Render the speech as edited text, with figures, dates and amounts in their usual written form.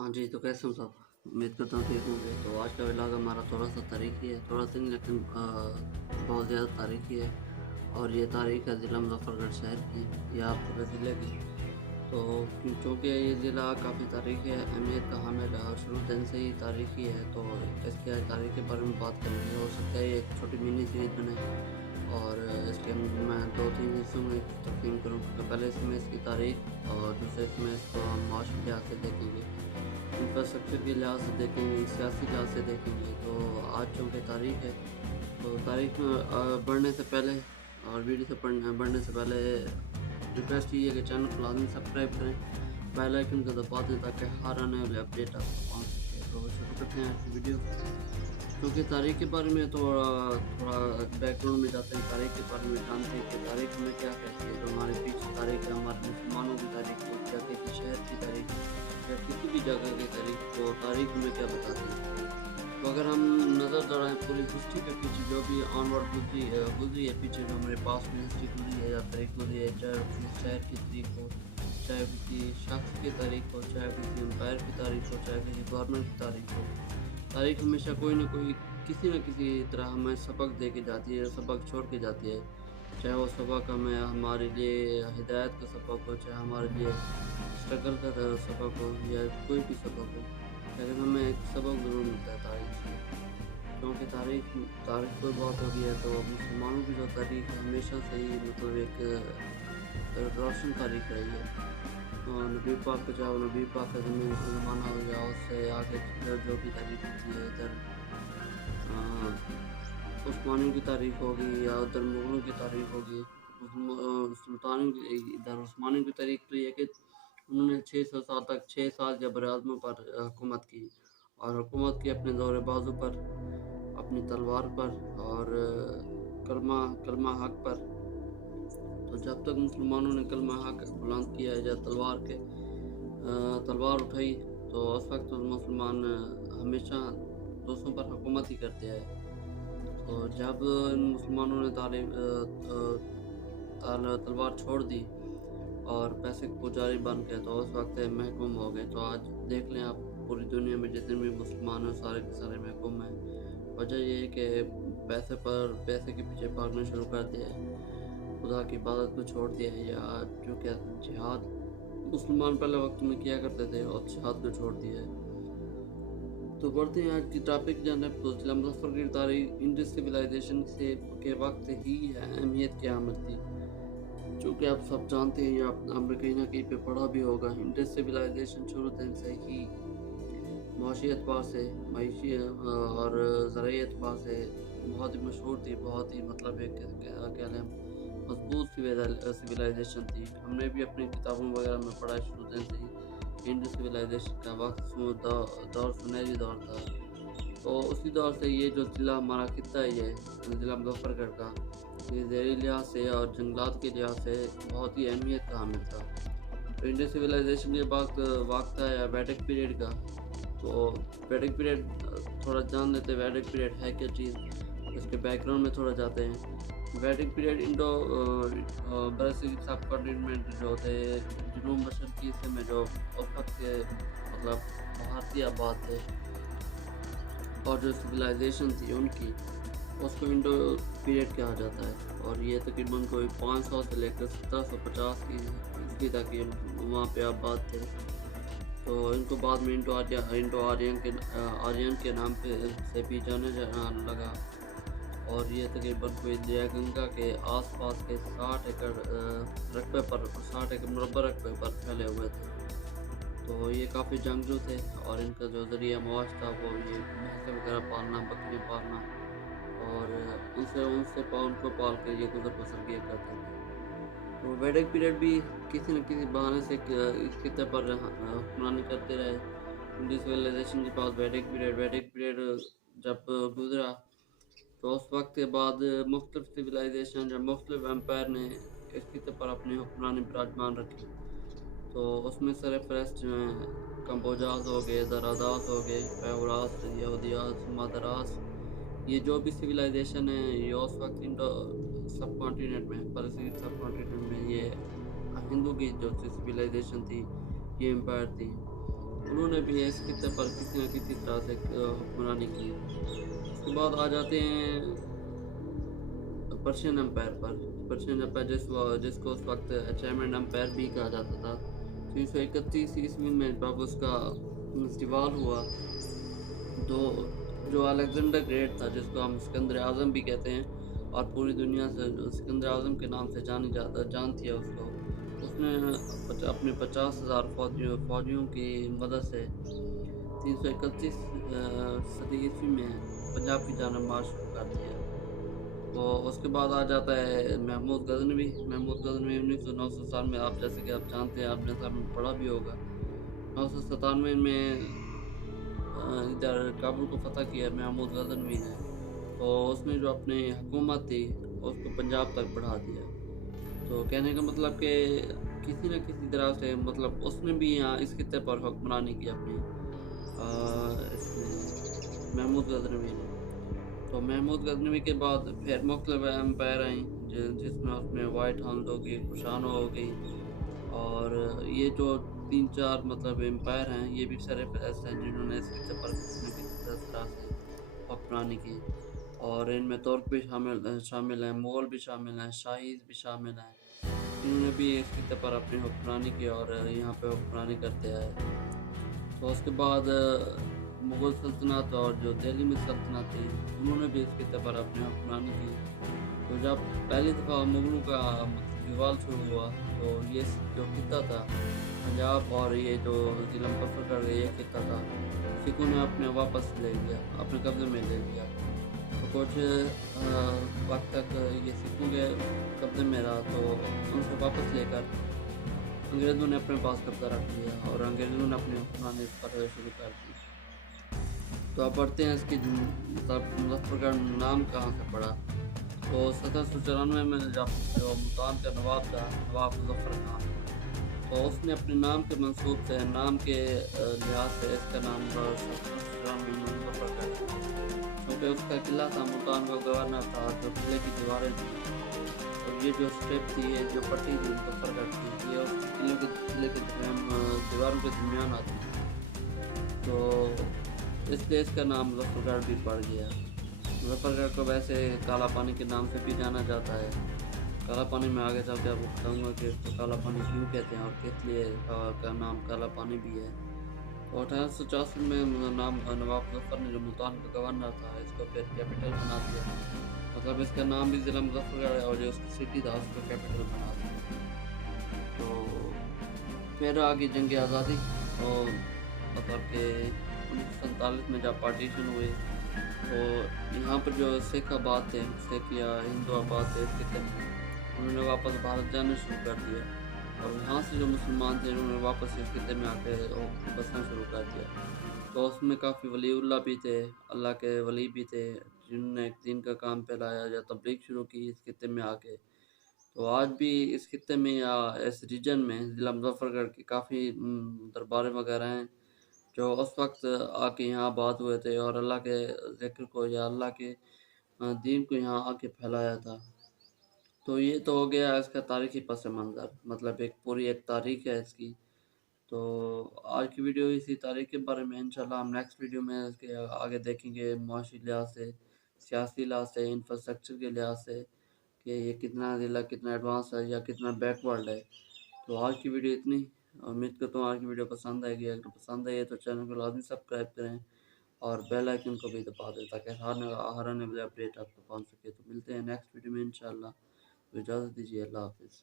हाँ जी, तो कैसे हो साहब? उम्मीद करता हूँ ठीक होंगे। तो आज का व्लॉग हमारा थोड़ा-सा तारीख़ी है, थोड़ा-सा नहीं लेकिन बहुत ज़्यादा तारीख़ी है। और ये तारीख़ है ज़िला मुज़फ़्फ़रगढ़ शहर की या पूरे ज़िले की। तो चूँकि ये ज़िला काफ़ी तारीख़ी है, अहमियत का हामिल है और शुरू दिन से ही तारीख़ी है, तो इसके तारीख़ के बारे में बात करेंगे। हो सकता है ये एक छोटी मिनी सीरीज़ बने और इसके मैं 2-3 हिस्सों में तक़सीम करूँ। तो पहले इसमें इसकी तारीख़ और दूसरे इसमें इसको हम माशी लिहाज़ से देखेंगे, इंफ्रास्ट्रक्चर के लिहाज से देखेंगे, सियासी लिहाज से देखेंगे। तो आज चूँकि तारीख़ है, तो तारीख़ में बढ़ने से पहले और वीडियो से बढ़ने से पहले रिक्वेस्ट ये है कि चैनल को लाज़मी सब्सक्राइब करें, बेल आइकन को दबा दें ताकि हर आने वाले अपडेट आपको पहुँच सके। तो शुरू करते हैं आज की वीडियो। क्योंकि तारीख़ के बारे में थोड़ा बैकग्राउंड में जाते हैं, तारीख़ के बारे में जानते हैं कि तारीख़ हमें क्या कहती है। जो हमारे पीछे तारीख़ है, हमारे मुसलमानों की तारीख़ हो या किसी शहर की तारीख़ या किसी भी जगह की तारीख़, तो तारीख़ हमें क्या बताती है। तो अगर हम नज़र दौड़ाएँ पूरी हिस्ट्री के पीछे जो भी ऑनवर्ड गुज़री है, पीछे जो हमारे पास में हिस्ट्री गुज़री है या तारीख़ गुज़री है, चाहे वो किसी शहर की तारीख़ हो, चाहे किसी शख्स की तारीख़ हो, चाहे किसी एम्पायर की तारीख़ हो, चाहे किसी गवर्नमेंट की तारीख़ हो, तारीख़ हमेशा कोई न कोई किसी न किसी तरह हमें सबक दे के जाती है, सबक छोड़ के जाती है। चाहे वो सबक हमें हमारे लिए हिदायत का सबक हो, चाहे हमारे लिए स्ट्रगल का सबक हो या कोई भी सबक हो, लेकिन हमें एक सबक ज़रूर मिलता है तारीख़ से। क्योंकि तारीख़ कोई बात हो रही है, तो मुसलमानों की जो तारीख़ है हमेशा से ही मतलब एक रोशन तारीख़ रही है। नबी पाक का चाहे नबी पाक का ज़मीन से ज़माना हो या उससे आगे जो भी तारीख़ होती है, इधर उस्मानियों की तारीख़ होगी या उधर मुग़लों की तारीख़ होगी। सुल्तानों की इधर उस्मानियों की तारीख़ तो ये है कि उन्होंने 600 साल तक 6 साल या बर-ए-आज़मों पर हुकूमत की और हुकूमत की अपने ज़ोर बाज़ू पर, अपनी तलवार पर और कलमा कलमा हक़ पर। तो जब तक मुसलमानों ने कलमा हक़ बुलंद किया या तलवार उठाई, तो उस वक़्त मुसलमान हमेशा दूसरों पर हुकूमत ही करते आए। तो जब इन मुसलमानों ने तलवार छोड़ दी और पैसे के पुजारी बन गए, तो उस वक़्त महकूम हो गए। तो आज देख लें आप पूरी दुनिया में जितने भी मुसलमान हैं सारे के सारे महकूम हैं। वजह ये है कि पैसे के पीछे भागना शुरू कर दिया है, खुदा की इबादत को छोड़ दिया है या जो क्या जिहाद मुसलमान पहले वक्त में किया करते थे और जिहाद को छोड़ दिया है। तो बढ़ते हैं आज की टॉपिक जानब। तो ज़िला मुज़फ़्फ़रगढ़ की तारीख़ इंडस सिविलाइजेशन से के वक्त ही अहमियत की आमद थी। चूँकि आप सब जानते हैं या आपने कहीं न कहीं पे पढ़ा भी होगा, इंडस सिविलाइजेशन शुरू दिन से ही मुआशी एतबार से मईशी और ज़राई एतबार से बहुत ही मशहूर थी, बहुत ही मतलब एक कह लें मज़बूत सिविलाइजेशन थी। हमने भी अपनी किताबों वगैरह में पढ़ा है शुरू दिन से ही इंडस सिविलाइजेशन का वक्त दौर सुनहरी दौर था। तो उसी दौर से ये जो ज़िला हमारा खित्ता है, ये ज़िला मुज़फ़्फ़रगढ़ का, ये ज़ेरी लिहाज से और जंगलात के लिहाज से बहुत ही अहमियत का हामिल था। तो इंडस सिविलाइजेशन के वक्त था या वैदिक पीरियड का। तो वैदिक पीरियड थोड़ा जान लेते हैं, वैदिक पीरियड है क्या चीज़, इसके बैकग्राउंड में थोड़ा जाते हैं। वैदिक पीरियड बरसीम सब कॉन्टिनेंट जो थे जनूब मशरक़ी हिस्से में जो उस वक्त के मतलब भारतीय आबाद थे और जो सिविलाइजेशन थी उनकी, उसको इंडो पीरियड कहा जाता है। और ये तकरीबन कोई 500 से लेकर 1750 की ईस्वी तक ये वहाँ पे आबाद थे। तो इनको बाद में इंडो आर्यन के नाम से भी जाना लगा। और ये तकरीबन कोई दरिया गंगा के आसपास के 60 एकड़ रकबे पर 60 एकड़ मुरब्बा रकबे पर फैले हुए थे। तो ये काफ़ी जंगजू थे और इनका जो ज़रिया मुआश था वो ये भैंसें वगैरह पालना, बकरियाँ पालना और उनको पाल के ये गुज़र बसर किया करते थे। तो वैदिक पीरियड भी किसी न किसी बहाने से इस खित्ते पर हुक्मरानी करते रहे। इंडस सिविलाइजेशन के बाद वैदिक पीरियड जब गुज़रा, तो उस वक्त के बाद मुख्तलिफ सिविलाइजेशन या मुख्तलिफ एम्पायर ने इस खित्ते पर अपनी हुक्मरानी बिराजमान रखी। तो उसमें सरफ़हरिस्त जो हैं कंबोजास हो गए, दरादास हो गए, पैवरास, यहूदियास, मादरास, ये जो भी सिविलाइजेशन है ये उस वक्त इंडो सब कॉन्टिनेंट में बरसीम सब कॉन्टिनेंट में ये हिंदू की जो सिविलाइजेशन थी, ये एम्पायर थी। उन्होंने भी इस खित्ते पर किसी न किसी तरह से हुक्मरानी की। उसके बाद आ जाते हैं पर्शियन एम्पायर पर। पर्शियन एम्पायर जिसको उस वक्त अचेवमेंट एम्पायर भी कहा जाता था। 331 ईस्वी में जब उसका इस्तीवाल हुआ, तो जो अलेक्जेंडर ग्रेट था, जिसको हम सिकंदर आज़म भी कहते हैं और पूरी दुनिया से सिकंदर आज़म के नाम से जानती है उसको, उसने अपने 50,000 फौजियों की मदद से 331 सदी ईस्वी में पंजाब की जानब मार्च शुरू कर दिया। तो उसके बाद आ जाता है महमूद गजनवी। महमूद गजनवी 1997 में, आप जैसे कि आप जानते हैं, आपने सब में पढ़ा भी होगा, 997 में इधर काबुल को फ़तह किया महमूद गजनवी ने। तो उसने जो अपनी हुकूमत थी उसको पंजाब तक बढ़ा दिया। तो कहने का मतलब कि किसी न किसी तरह से, मतलब उसने भी यहाँ इस खित्ते पर हुक्मरानी की अपनी, इसने महमूद गजनवी ने। तो महमूद गजनवी के बाद फिर मुख्तलिफ एम्पायर आई, जिसमें उसमें वाइट हाउंड हो गई, कुशानो हो गई, और ये जो 3-4 मतलब एम्पायर हैं, ये भी सर फहरिस्त हैं जिन्होंने इस खित्ते पर किसी न किसी तरह से हुक्मरानी की। और इनमें तुर्क भी शामिल हैं, मुग़ल भी शामिल हैं, शाहीज़ भी शामिल हैं। इन्होंने भी इस खित्ते पर अपनी हुक्मरानी की और यहाँ पे हुक्मरानी करते आए। तो उसके बाद मुग़ल सल्तनत और जो दिल्ली में सल्तनत थी, उन्होंने भी इस खित्ते पर अपनी हुक्मरानी की। तो जब पहली दफ़ा मुग़लों का ज़वाल शुरू हुआ, तो ये जो खित्ता था पंजाब और ये जो ज़िला मुज़फ़्फ़रगढ़ का ये खित्ता था, सिखों ने अपने वापस ले लिया, अपने कब्ज़े में ले लिया। तो कुछ वक्त तक ये सिखों के कब्ज़े में रहा, तो उनसे वापस लेकर अंग्रेज़ों ने अपने पास कब्ज़ा रख लिया और अंग्रेज़ों ने अपनी हुक्मरानी इस पर शुरू कर दी। तो आप पढ़ते हैं इसकी मतलब मुज़फ़्फ़रगढ़ नाम कहाँ से पड़ा। तो 1794 में जब जो मुल्तान का नवाब था, नवाब मुज़फ़्फ़र खान, तो उसने अपने नाम के मंसूब से, नाम के लिहाज से इसका नाम 1794 में मुज़फ़्फ़रगढ़ था। क्योंकि उसका किला था, मुल्तान का गवर्नर था, जो किले की दीवारें थी, और ये जो स्ट्रिप थी, ये जो पट्टी थी मुज़फ़्फ़रगढ़ की, ये उस किले के दीवारों के दरमियान आती थी। तो इसलिए इसका नाम मुज़फ़्फ़रगढ़ भी पड़ गया। मुज़फ़्फ़रगढ़ को वैसे काला पानी के नाम से भी जाना जाता है। काला पानी में आगे चल के आपको बताऊँगा कि इसको काला पानी क्यों कहते हैं और किस लिए का नाम काला पानी भी है। तो 1884 में नवाब मुज़फ़्फ़र ने, जो मुल्तान का गवर्नर था, इसको फिर कैपिटल बना दिया। मतलब इसका नाम भी ज़िला मुज़फ़्फ़रगढ़ है और जो उसकी सिटी था उसको कैपिटल बना दिया। तो फिर आ गई जंग आज़ादी। तो मतलब कि 1947 में जब पार्टीशन हुए, तो यहाँ पर जो सिख आबाद थे, सिख या हिंदू आबाद थे इस खित्ते में, उन्होंने वापस भारत जाना शुरू कर दिया। और यहाँ से जो मुसलमान थे, उन्होंने वापस इस खित्ते में आके बसना शुरू कर दिया। तो उसमें काफ़ी वलीउल्लाह भी थे, अल्लाह के वली भी थे, जिन्होंने एक दीन का काम फैलाया या तबलीग शुरू की इस खित्ते में आके। तो आज भी इस खित्ते में या इस रीजन में ज़िला मुज़फ़्फ़रगढ़ के काफ़ी दरबारें वगैरह हैं, जो उस वक्त आके यहाँ आबाद हुए थे और अल्लाह के ज़िक्र को या अल्लाह के दीन को यहाँ आके फैलाया था। तो ये तो हो गया इसका तारीख़ी पस मंज़र, मतलब एक पूरी एक तारीख़ है इसकी। तो आज की वीडियो इसी तारीख़ के बारे में, इंशाल्लाह हम नेक्स्ट वीडियो में इसके आगे देखेंगे, मुआशी लिहाज से, सियासी लिहाज से, इंफ्रास्ट्रक्चर के लिहाज से, कि ये कितना ज़िला कितना एडवांस है या कितना बैकवर्ड है। तो आज की वीडियो इतनी। उम्मीद करता हूँ आज की वीडियो पसंद आएगी। अगर पसंद आई है तो चैनल को लाजमी सब्सक्राइब करें और बेल आइकन को भी दबा दें, ताकि हर आने वाली अपडेट आपको पहुँच सके। तो मिलते हैं नेक्स्ट वीडियो में इंशाल्लाह। तो इजाज़त दीजिए, अल्लाह हाफ़िज़।